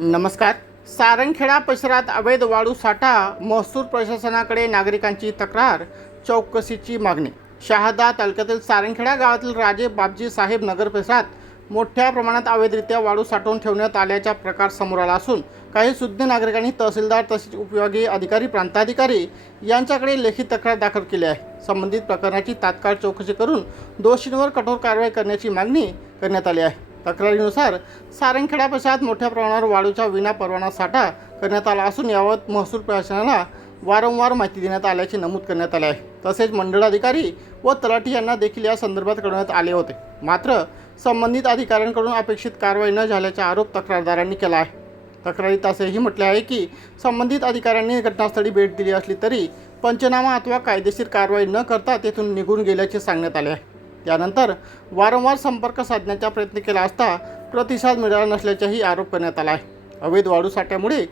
नमस्कार. सारंगखेडा परिसरात अवैध वाळू साठा, महसूल प्रशासनाकडे नागरिकांची तक्रार, चौकशीची मागणी. शहादा तालुक्यातील सारंगखेडा गावातील राजे बापजी साहेब नगर परिसरात मोठ्या प्रमाणात अवैधरित्या वाळू साठवून ठेवण्यात आल्याचा प्रकार समोर आला असून काही सुज्ञ नागरिकांनी तहसीलदार तसेच उपविभागीय अधिकारी, प्रांताधिकारी यांच्याकडे लेखी तक्रार दाखल केली आहे. संबंधित प्रकरणाची तात्काळ चौकशी करून दोषींवर कठोर कारवाई करण्याची मागणी करण्यात आली आहे. तक्रारीनुसार सारंगखेडा परिसरात मोठ्या प्रमाणावर वाळूचा विना परवाना साठा करण्यात आला असून याबाबत महसूल प्रशासनाला वारंवार माहिती देण्यात आल्याचे नमूद करण्यात आले आहे. तसेच मंडळाधिकारी व तलाठी यांना देखील या संदर्भात कळवण्यात आले होते. मात्र संबंधित अधिकाऱ्यांकडून अपेक्षित कारवाई न झाल्याचा आरोप तक्रारदारांनी केला आहे. तक्रारीत असेही म्हटले आहे की संबंधित अधिकाऱ्यांनी घटनास्थळी भेट दिली असली तरी पंचनामा अथवा कायदेशीर कारवाई न करता तेथून निघून गेल्याचे सांगण्यात आले आहे. त्यानंतर वारंवार संपर्क साधण्याचा प्रयत्न केला असता प्रतिसाद मिळाला नसल्याचाही आरोप करण्यात आला आहे. अवैध वाळू साठ्यामुळे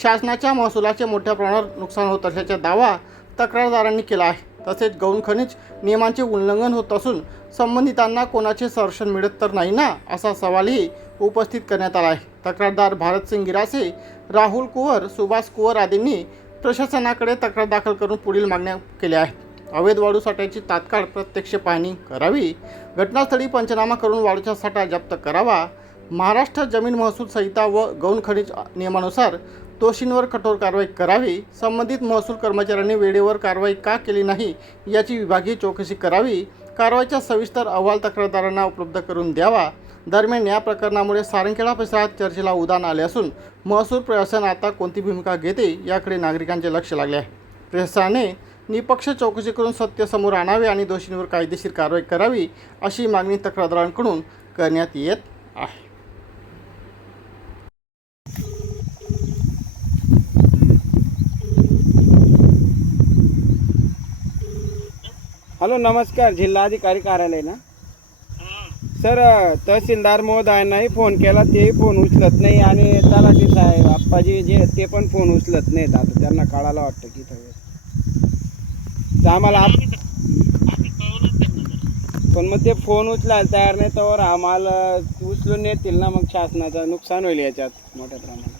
शासनाच्या महसुलाचे मोठ्या प्रमाणावर नुकसान होत असल्याचा दावा तक्रारदारांनी केला आहे. तसेच गौण खनिज नियमांचे उल्लंघन होत असून संबंधितांना कोणाचे संरक्षण मिळत तर नाही ना, असा सवालही उपस्थित करण्यात आला आहे. तक्रारदार भारतसिंग गिरासे, राहुल कुवर, सुभाष कुवर आदींनी प्रशासनाकडे तक्रार दाखल करून पुढील मागण्या केल्या आहेत. अवैध वाळू साठ्याची तात्काळ प्रत्यक्ष पाहणी करावी, घटनास्थळी पंचनामा करून वाळूचा साठा जप्त करावा, महाराष्ट्र जमीन महसूल संहिता व गौण खनिज नियमानुसार दोषींवर कठोर कारवाई करावी, संबंधित महसूल कर्मचाऱ्यांनी वेळेवर कारवाई का केली नाही याची विभागीय चौकशी करावी, कारवाईचा सविस्तर अहवाल तक्रारदारांना उपलब्ध करून द्यावा. दरम्यान या प्रकरणामुळे सारंगखेडा परिसरात चर्चेला उधाण आले असून महसूल प्रशासन आता कोणती भूमिका घेते याकडे नागरिकांचे लक्ष लागले आहे. प्रशासनाने निपक्ष चौकशी करून सत्य समोर आणावे आणि दोषींवर कायदेशीर कारवाई करावी अशी मागणी तक्रारदारांकडून करण्यात येत आहे. हॅलो, नमस्कार. जिल्हाधिकारी कार्यालय ना सर? तहसीलदार महोदयांनाही फोन केला, तेही फोन उचलत नाही आणि तलाठी साहेब आप्पाजी जे ते पण फोन उचलत नाहीत. आता त्यांना कळायला वाटतं की तर आम्हाला पण मग ते फोन उचलायला तयार नाही, तर आम्हाला उचलून येतील ना, मग शासनाचं नुकसान होईल याच्यात मोठ्या प्रमाणात.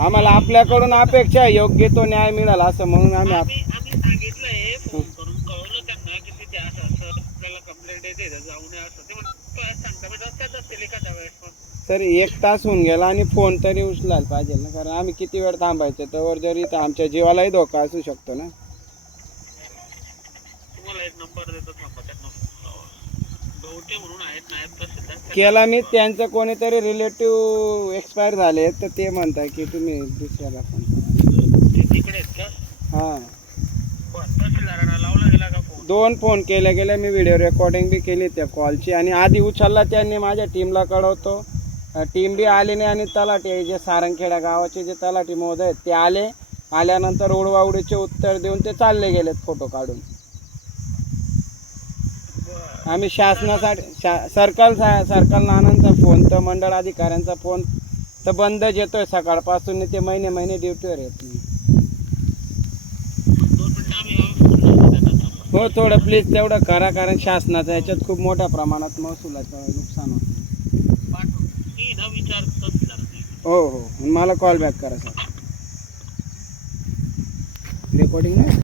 आम्हाला आपल्याकडून अपेक्षा आहे योग्य तो न्याय मिळाला असं, म्हणून आम्ही सांगितलंय, फोन करून कळवलं त्यांना की तिथे असं आपल्याला कंप्लेंट येते जाऊन असं ते सांगता रस्त्यात असतील एखाद्या वेळेस. सर 1 तास होऊन गेला आणि फोन तरी उचलायला पाहिजे ना, कारण आम्ही किती वेळ थांबायचं, तर जरी तर आमच्या जीवालाही धोका असू शकतो ना. तुम्हाला एक नंबर देतो, थांबा. त्यांना गवटे म्हणून आहेत नायब तहसीलदार केला मी, त्यांचं कोणीतरी रिलेटिव्ह एक्सपायर झाले तर ते म्हणताय की तुम्ही दुसऱ्याला फोन करा. तिकडे आहेत का? हां, तहसीलदारांना लावला गेला का फोन? 2 फोन केले. मी व्हिडिओ रेकॉर्डिंग बी केली त्या कॉलची आणि आधी उचलला त्यांनी, माझ्या टीमला कळवतो, टीम बी आली नाही. आणि तलाठी जे सारंगखेडा गावाचे जे तलाठी महोदय आहेत ते आल्यानंतर उडवाउडीचे उत्तर देऊन ते चालले गेलेत फोटो काढून. आम्ही शासनासाठी सर्कल नानांचा फोन तर मंडळ अधिकाऱ्यांचा फोन तर बंदच येतोय सकाळपासून, ते महिने ड्युटीवर येत नाही. हो, थोडं प्लीज तेवढं करा, कारण शासनाचं याच्यात खूप मोठ्या प्रमाणात महसुलाचं नुकसान होतं. हो, मला कॉल बॅक करा सर. रेकॉर्डिंग नाही.